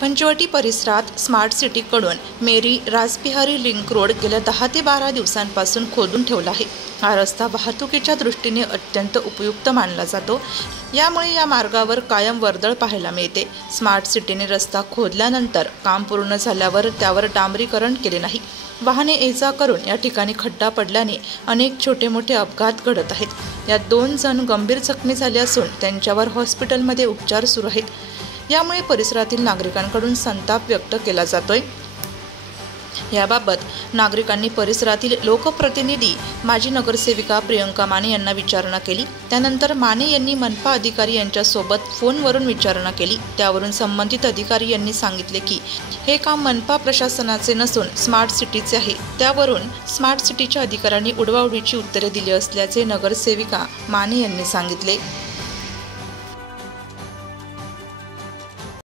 पंचवटी परिसरात स्मार्ट सिटीकडून मेरी Rasbihari link road गेल्या 10 ते 12 दिवसांपासून खोदून ठेवला आहे। हा रस्ता वाहतुकीच्या दृष्टीने अत्यंत उपयुक्त मानला जातो। यामुळे या मार्गावर कायम वर्दळ पाहायला मिळते। स्मार्ट सिटीने रस्ता खोदल्यानंतर काम पूर्ण झाल्यावर त्यावर डांबरीकरण केले नाही। वाहने ये-जा करून या ठिकाणी खड्डा पडल्याने अनेक छोटे मोठे अपघात घडत आहेत। यात 2 जण गंभीर जखमी झाले असून त्यांच्यावर हॉस्पिटलमध्ये उपचार सुरू आहेत। यामुळे परिसरातील नागरिकांकडून संताप व्यक्त केला जातोय। याबाबत नागरिकांनी परिसरातील लोकप्रतिनिधी माजी नगरसेविका प्रियंका माने यांना विचारणा केली। त्यानंतर माने यांनी मनपा अधिकारी यांच्यासोबत फोनवरून विचारणा केली। त्यावरून संबंधित अधिकारी यांनी सांगितले की हे काम मनपा प्रशासनाचे नसून स्मार्ट सिटीचे आहे। त्यावरून स्मार्ट सिटीच्या अधिकाऱ्यांनी उडवाउडवीची उत्तरे दिली असल्याचे नगरसेविका माने यांनी सांगितले।